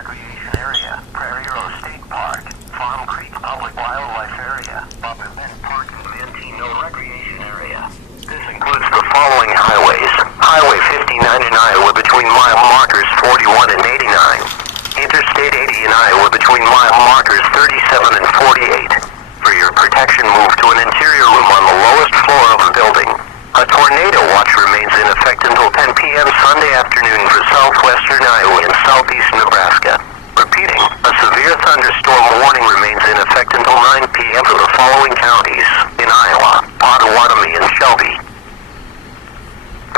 Recreation Area, Prairie Road State Park, Farm Creek Public Wildlife Area, Butler Bend Park and Mantino Recreation Area. This includes the following highways. Highway 59 in Iowa between mile markers 41 and 89. Interstate 80 in Iowa between mile markers 37 and 48. For your protection, move to an interior room on the lowest floor of the building. A tornado watch remains in effect until 10 p.m. Sunday afternoon for southwestern Iowa and southeast Nebraska. Repeating, a severe thunderstorm warning remains in effect until 9 p.m. for the following counties in Iowa, Potawatomi, and Shelby.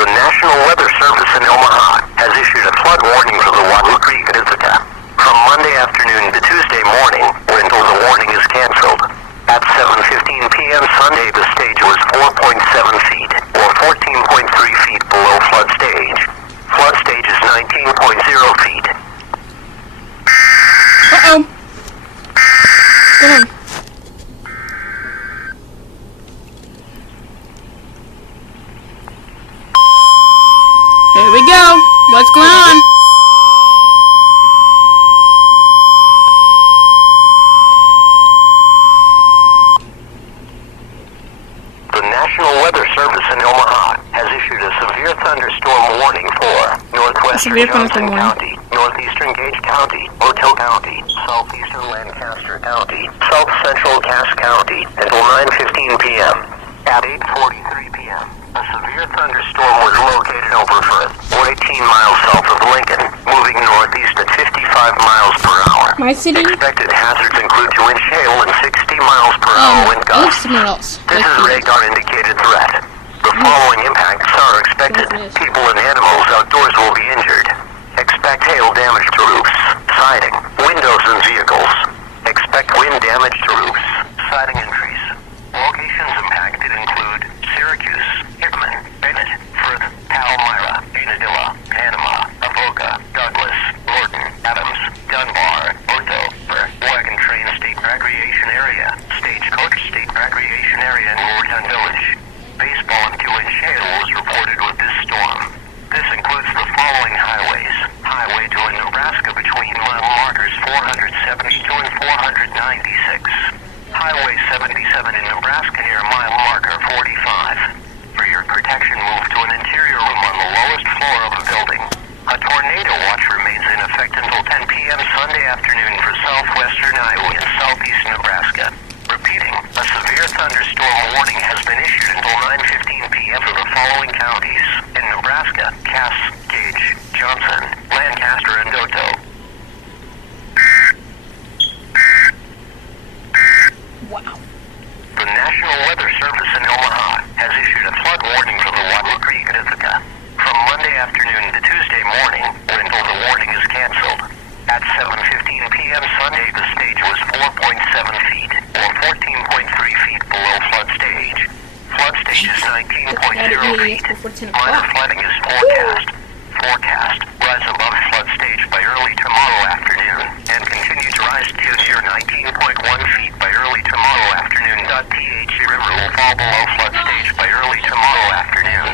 The National Weather Service in Omaha has issued a flood warning for the Wahoo Creek at Ithaca. From Monday afternoon to Tuesday morning, or until the warning is canceled. At 7:15 p.m. Sunday, the stage was 4.7 feet, or 14.3 feet below flood stage. Flood stage is 19.0 feet. Uh-oh. Come on. Here we go. What's going on? The National Weather Service in Omaha has issued a severe thunderstorm warning for northwestern Johnson County, northeastern Gage County, Otoe County, southeastern Lancaster County, south central Cass County until 9:15 p.m. At 8:43 p.m., a severe thunderstorm was located over Firth, or 18 miles south of Lincoln, moving northeast at 55 miles per hour. My city? Expected hazards include 2-inch hail and 60 miles per hour wind gusts. This is a radar-indicated threat. The following impacts are expected. People and animals outdoors will be injured. Expect hail damage to roofs, siding, windows, and vehicles. Expect wind damage to roofs, siding and trees. Locations impacted include Syracuse, Hickman, Bennett, Firth, Palmyra, Unadilla, Panama, Avoca, Douglas, Lorton, Adams, Dunbar, Otoe, Wagon Train State Recreation Area, Stagecoach State Recreation Area, and Moortown Village. Baseball and 2-inch hail was reported with this storm. This includes the following highways. Highway to Nebraska between mile markers 472 and 496. Highway 77 in Nebraska near mile marker 45. For your protection, move to an interior room on the lowest floor of the building. A tornado watch remains in effect until 10 p.m. Sunday afternoon for southwestern Iowa and southeast Nebraska. Repeating, a severe thunderstorm warning has been issued until 9:15 p.m. for the following counties in Nebraska: Cass, Gage, Johnson, Lancaster, and Otoe. Wow. The National Weather Service in Omaha has issued a flood warning for the Wahoo Creek at Ithaca. From Monday afternoon to Tuesday morning, or until the warning is canceled. At 7:15 p.m. Sunday, the stage was 4.7 feet, or 14.3 feet below flood stage. Flood stage is 19.0 feet. Minor flooding is forecast. Forecast, rise above flood stage by early tomorrow afternoon, and continue to rise to near 19.1 feet by early tomorrow afternoon. The river will fall below flood stage by early tomorrow afternoon.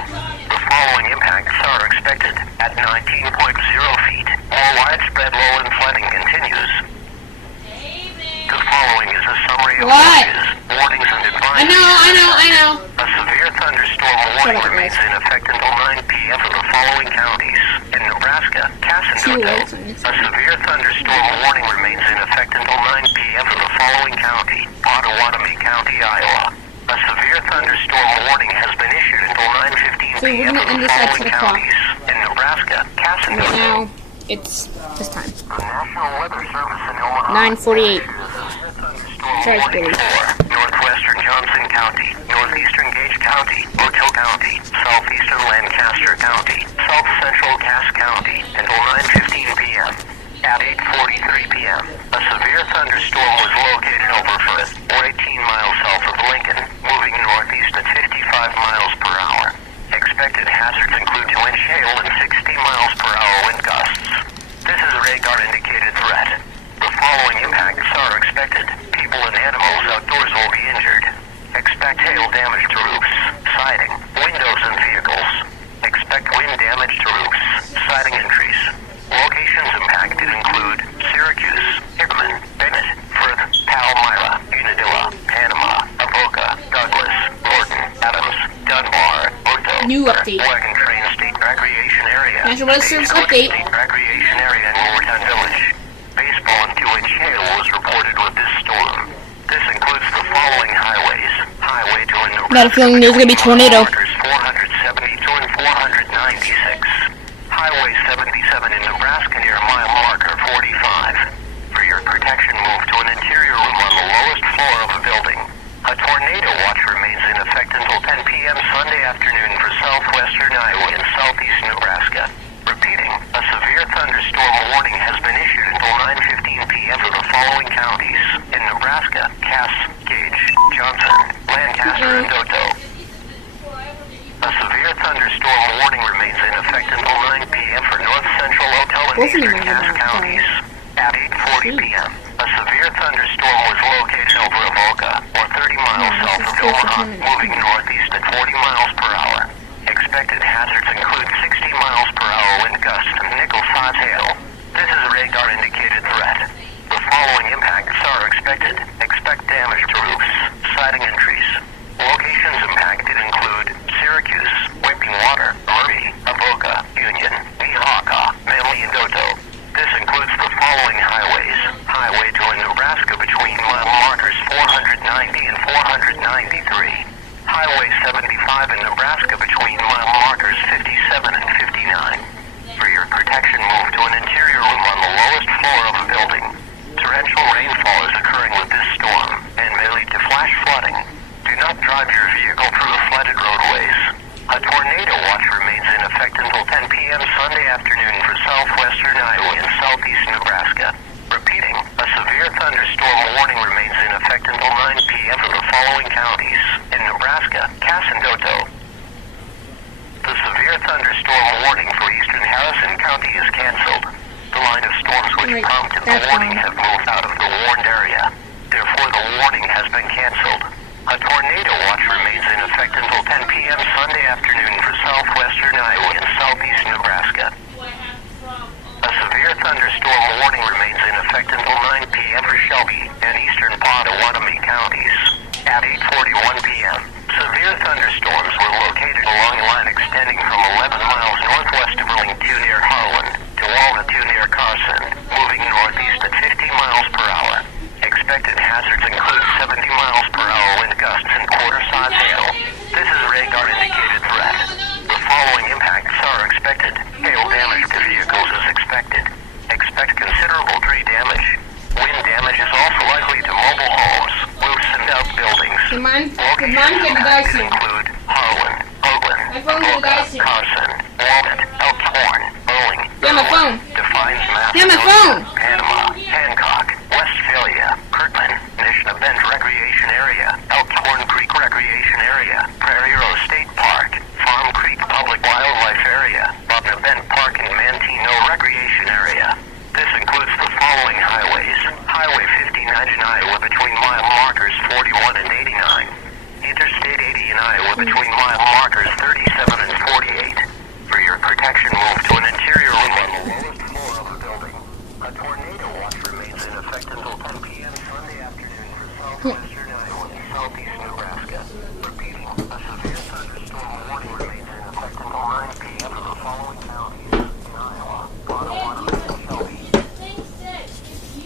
The following impacts are expected at 19.0 feet. More widespread lowland flooding continues. The following is a summary of watches, warnings, and advisories. I know. A severe thunderstorm warning remains in effect until 9 p.m. for the following counties. In Nebraska, Cass and Otoe. A severe thunderstorm warning remains in effect until 9 p.m. for the following county, Potawatomi County, Iowa. A severe thunderstorm warning has been issued until 9:15 p.m. for the following counties. In Nebraska, Cass and Otoe. Now, it's this time. The National Weather Service in Omaha. 9:48. Sorry, Billy. Northwestern Johnson County, northeastern Gage County, Otoe County, southeastern Lancaster County, south central Cass County until 9:15 p.m. At 8:43 p.m., a severe thunderstorm was located over Firth, or 18 miles south of Lincoln, moving northeast at 55 miles per hour. Expected hazards include 2-inch hail and 60 miles per hour wind gusts. This is a radar-indicated threat. The following impacts are expected. People and animals outdoors will be injured. Expect hail damage to roofs, siding, windows, and vehicles. Expect wind damage to roofs, siding, and trees. Locations impacted include update. Wagon Train State Recreation Area. National Weather Service update. State Recreation Area in Overtown Village. Baseball and 2-inch hail was reported with this storm. This includes the following highways. Highway to a Nebraska. Got a feeling there's gonna be a tornado. 472 and 496. Highway 77 in Nebraska near mile marker 45. For your protection, move to an interior room on the lowest floor of a building. A tornado watch remains in effect until 10 p.m. Sunday afternoon for southwestern Iowa and southeast Nebraska. Repeating, a severe thunderstorm warning has been issued until 9:15 p.m. for the following counties. In Nebraska, Cass, Gage, Johnson, Lancaster, and Doto. A severe thunderstorm warning remains in effect until 9 p.m. for north central Oto and eastern Cass counties. At 8:40 p.m., a severe thunderstorm was located over Avoca, or 30 miles south of Omaha, moving northeast at 40 miles per hour. Expected hazards include 60 miles per hour wind gusts and nickel-size hail. This is a radar-indicated threat. The following impacts are expected. Expect damage to roofs, siding and trees. Locations impacted include Syracuse, Whipping Water, Murray, Avoca, Union, Weehawken, Manly, and Doto. This includes the following highways. Highway to Nebraska between mile markers 490 and 493. Highway 75 in Nebraska between mile markers 57 and 59. For your protection, move to an interior room on the lowest floor of a building. Torrential rainfall is occurring with this storm and may lead to flash flooding. Do not drive your vehicle through the flooded roadways. A tornado watch remains in effect until 10 p.m. Sunday afternoon for southwestern Iowa and southeast Nebraska. Repeating, a severe thunderstorm warning remains in effect until 9 p.m. for the following counties. In Nebraska, Cass and Doto. The severe thunderstorm warning for eastern Harrison County is canceled. The line of storms which prompted the warning have moved out of the warned area. Therefore, the warning has been canceled. A tornado watch remains in effect until 10 p.m. Sunday afternoon for southwestern Iowa and southeast Nebraska. A severe thunderstorm warning remains in effect until 9 p.m. for Shelby and eastern Pottawatomie counties. At 8:41 p.m., severe thunderstorms were located along a line extending from 11 miles northwest of Ring 2 near Harlan to Walnut 2 near Carson, moving northeast at 50 miles per hour. Expected hazards include 70 miles per hour wind gusts and quarter-size hail. This is a radar-indicated threat. The following impacts are expected. Hail damage to vehicles is expected. Expect considerable tree damage. Wind damage is also likely to mobile homes, roofs, and outbuildings. Locations impacted include Harlan, Oakland, Avoca, Carson, Walnut, Elkhorn, Bowling, Defiance, Massachusetts, Panama, Hancock, Westphalia, Kirtland, Mission Bend Recreation Area, Elkhorn Creek Recreation Area, Prairie Rose State Park, Farm Creek Public Wildlife Area, Butler Bend Park and Mantino Recreation Area. This includes the following highways. Highway 59 in Iowa between mile markers 41 and 89. Interstate 80 in Iowa between mile markers 37 and 48. For your protection, move to an interior room on the lowest floor of a building. A tornado watch remains in effect until 10 p.m. Sunday afternoon for southwestern Iowa and southeast Nebraska. Repeating, a severe thunderstorm warning remains in effect until 9 p.m. for the following counties. In Iowa, Pottawatomie, and Shelby.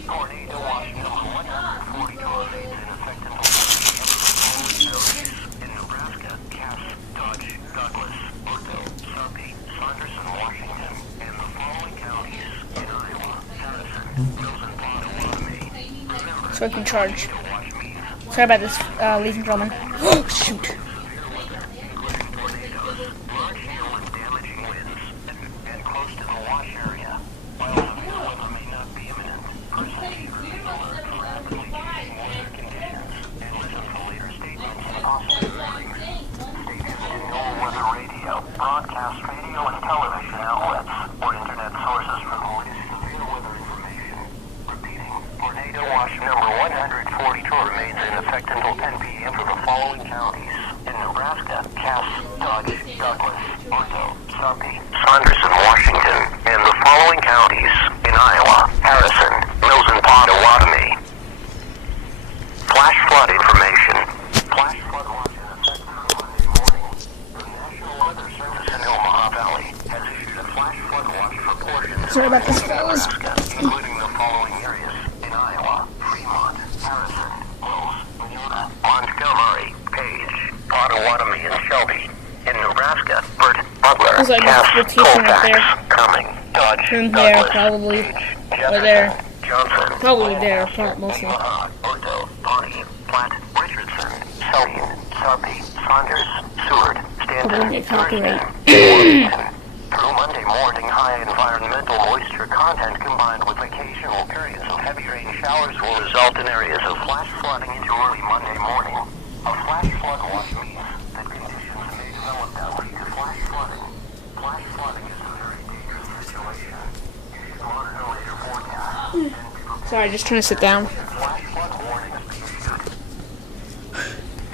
Tornado watch number 142 remains in effect until 10 p.m. for the following counties. In Nebraska, Cass, Dodge, Douglas, Oto, Sarpy, Saunderson, Washington, and the following counties. In Iowa, Harrison, Mills, and Pottawatomie. Remember, So I can charge. Sorry about this, ladies and gentlemen. Oh, shoot. Broadcast radio and television outlets or internet sources for the latest severe weather information. Repeating, tornado watch number 142 remains in effect until 10 p.m. for the following counties. In Nebraska, Cass, Dodge, Douglas, Oto, Sarpy, Saunderson, Washington, and the following counties. In Iowa, Harrison, Mills, and Pottawatomie. Flash flood information. Flash flood watch in effect through Monday morning. The National Weather Service Nebraska, including the following areas in Iowa: Fremont, Harrison, Wills, Minnesota, Montgomery, Page, Potawatomi, and Shelby. In Nebraska, Burt, Butler, Cass, Colfax, Cumming, Dodge, there, Douglas, probably. Page, Or there. Jefferson, Johnson, Probably there, Lancaster, mostly. Omaha, Orto, Pawnee, Platte, Richardson, Saline, Sarpy, Saunders, Seward, Stanton, Get copyright. Thurston, through Monday morning, high environmental moisture content combined with occasional periods of heavy rain showers will result in areas of flash flooding into early Monday morning. A flash flood watch means that conditions may develop that lead to flash flooding. Flash flooding is a very dangerous situation. You should monitor later forecasts. Sorry, just trying to sit down. Flash flood warnings being issued.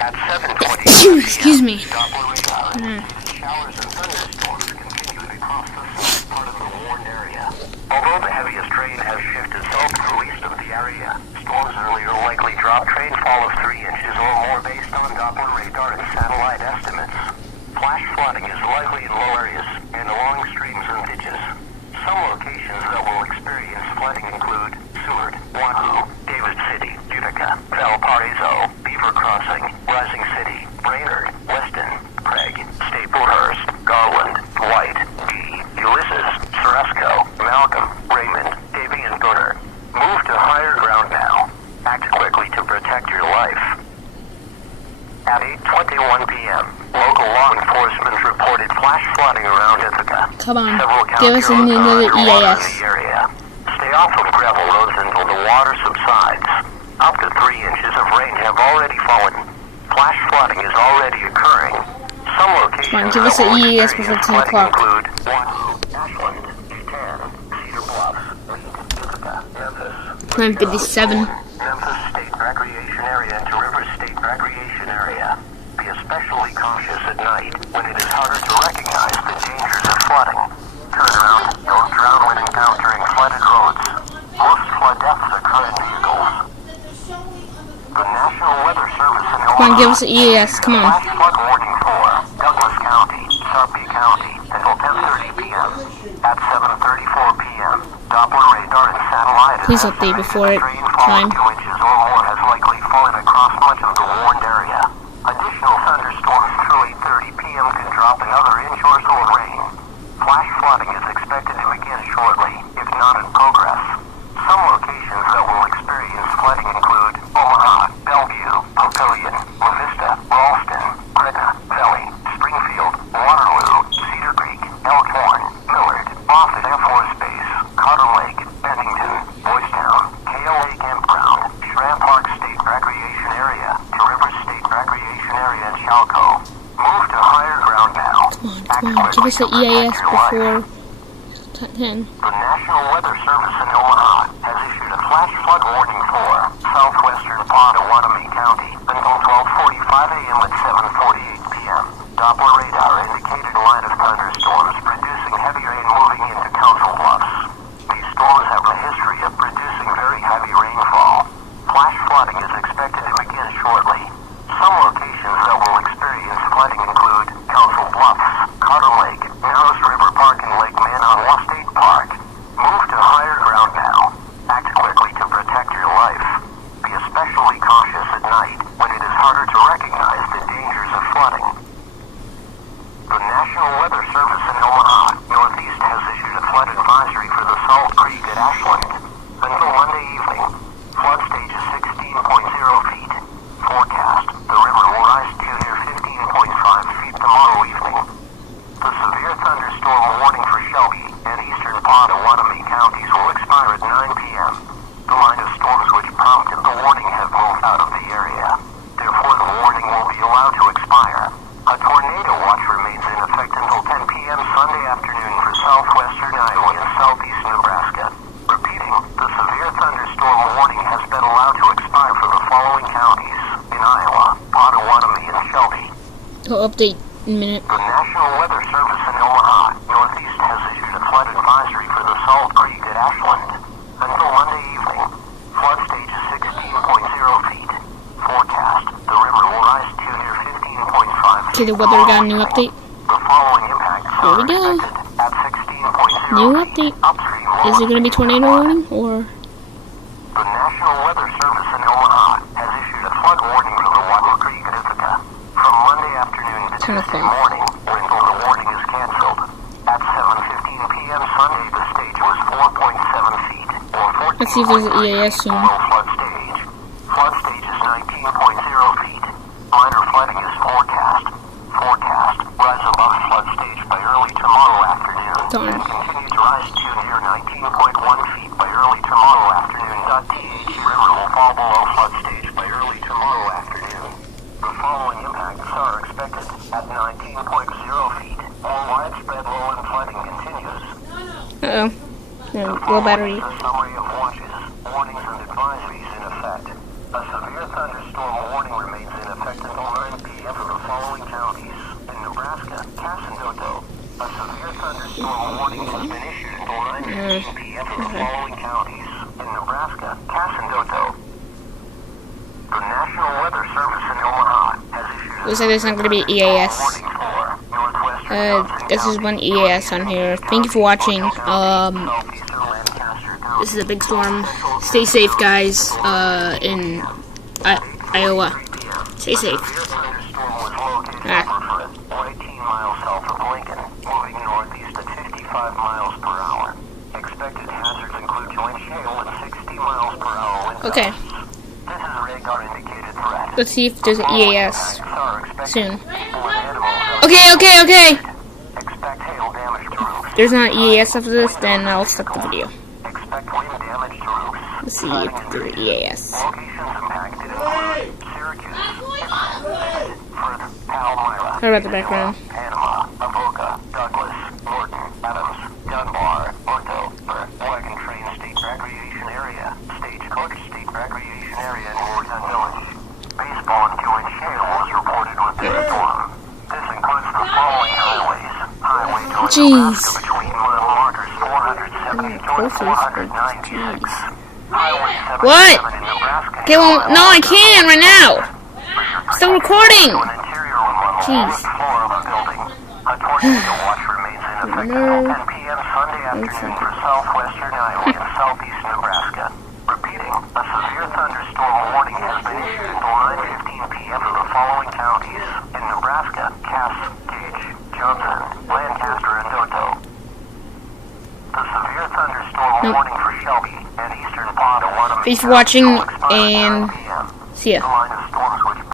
At 7:20, Excuse me. Doppler radar indicated showers and thunderstorms continuing across the southern part of the warned area. Although the heaviest rain has shifted south to the east of the area, storms earlier likely dropped rainfall of 3 inches or more based on Doppler radar and satellite estimates. Flash flooding is likely in low areas and along streams and ditches. Some locations that will experience flooding include Seward, Wahoo, David City, Utica, Valparaiso, Beaver Crossing, Rising City, Brainerd, Weston, Craig, Staplehurst, Garland, Dwight, Dee, Ulysses, Ceresco, Malcolm, Raymond, Davie, and Gooder. Move to higher ground now. Act quickly to protect your life. At 8:21 p.m., local law enforcement reported flash flooding around Ithaca. Come on, Several give us county roads are another underwater EAS. in the area. Stay off of gravel roads until the water subsides. Up to 3 inches of rain have already fallen. Flash flooding is already occurring. Some locations Come on, give us that an will EAS before experience 10 flooding o'clock. include Wahoo, Ashland, Easton, Cedar Bluffs, Reed, Ithaca, Memphis. Plan 57. Memphis State Recreation Area into River State Recreation Area. Be especially cautious at night when it is harder to recognize the dangers of flooding. Turn around, don't drown when encountering flooded roads. Most flood deaths occur in vehicles. The National Weather Service in Omaha. Come on, give us an EAS, come on. Flash flood warning for Douglas County, Sarpy County, until 10:30 p.m. At 7:34 p.m., Doppler radar and satellite Please update before it rainfall time. of 2 inches or more has likely fallen across much of the warned area. Additional thunderstorms through 8:30 p.m. can drop another inch or so of rain. Flash flooding is expected to begin shortly, if not in progress. Some locations that will experience flooding include Omaha, Bellevue, Papillion, La Vista, Ralston, Greta, Valley, Springfield, Waterloo, Cedar Creek, Elkhorn, Millard, Offutt Air Force Base, Cotter Lake, Bennington, Boys Town, KLA Campground, Schramm Park State Recreation Area to River State Recreation Area in Chalco. Move to higher ground now. Come on, give us an EAS before 10. The National Weather Service in Omaha has issued a flash flood warning for southwestern Potawatomi County until 12:45 a.m. at 7:48 p.m. Doppler radar indicated a line of thunderstorms producing heavy rain moving into Council Bluffs. These storms have a history of producing very heavy rainfall. Flash flooding is expected to begin shortly. Some locations that will experience flooding include Council Bluffs, Cotter Lake, Narrows River Park, and Lake Manawa State Park. Move to higher ground now. Act quickly to protect your life. Be especially cautious at night when it is harder to recognize the dangers of flooding. The National Weather Service in Omaha, Northeast has issued a flood advisory for the Salt Creek at Ashland. Until Monday evening, flood stage is 16.0 feet. Forecast, the river will rise to near 15.5 feet tomorrow evening. The severe thunderstorm warning for Shelby and eastern Potawatomi counties will expire at 9 p.m. The line of storms which prompted the warning have moved out of the area. Therefore, the warning will be allowed to expire. A tornado watch remains in effect until 10 p.m. Sunday afternoon for southwestern Iowa and southeast Nebraska. Repeating, the severe thunderstorm warning has been allowed to expire for the following counties in Iowa, Potawatomi, and Shelby. I'll update in a minute. The National Weather Service in Omaha, Northeast has issued a flood advisory for the Salt Creek at Ashland. Until Monday evening, flood stage is 16.0 feet. Forecast, the river will rise to near 15.5 feet. Okay, the weather got a new update. The following impacts Here are we go. expected at 16.0 New feet. update. Upstream Is it going to be tornado warning or? The National Weather Service in Omaha has issued a flood warning for the Water Creek and Ithaca from Monday afternoon to Tuesday morning until the warning is canceled. At 7:15 p.m. Sunday, the stage was 4.7 feet, or 14 Let's see if there's an EAS soon. flood stage. Flood stage is 19.0 feet. Minor flooding is forecast. Rise above flood stage by early tomorrow afternoon. And continue to rise to near 19.1 feet by early tomorrow afternoon. The river will fall below flood stage by early tomorrow afternoon. The following impacts are expected at 19.0 feet. All widespread low-end flooding continues. Uh-oh. Low battery. A summary of watches, warnings, and advisories in effect. A severe thunderstorm warning remains in effect until 9 p.m. for the following counties. In Nebraska, Cass and Dodo. A severe thunderstorm warning has been issued until 9:15 p.m. for the following counties. In Nebraska, Cass and Dodo. The National Weather Service in Omaha has issued Looks like there's not going to be EAS. This is one EAS on here. Thank you for watching. This is a big storm. Stay safe, guys. In Iowa. Stay safe. Ah. 18 miles south of Lincoln, moving northeast at 55 miles per hour. Expected hazards include wind shale at 60 miles per hour wind. Okay. This is a radar indicated threat. Let's see if there's an EAS soon. Okay. Expect hail damage to roofs. There's not EAS after this, then I'll stop the video. Expect wind damage to roofs. Let's see if there's EAS. Locations impacted include Syracuse, Palmyra, Sorry about the background. Panama, Avoca, Douglas, Morton, Adams, Dunbar, Orto, Wagon Train State Recreation Area, Stagecoach State Recreation Area, and Warden Village. Baseball and Q-inch hail was reported with this storm. This includes the following highways. Highway to Nebraska between mile markers 472 and 496. Highway 77 What? in Nebraska. Okay, well, no, I can't right now. Still recording. Jeez. A tornado watch remains in effect until 10 p.m. Sunday afternoon for southwestern Iowa and southeast Nebraska. Repeating, a severe thunderstorm warning has been issued until 9:15 p.m. for the following counties. In Nebraska, Cass, Gage, Johnson, Lancaster, and Dodo. The severe thunderstorm warning for Shelby and eastern Potawatomi. Thanks for watching, and see ya.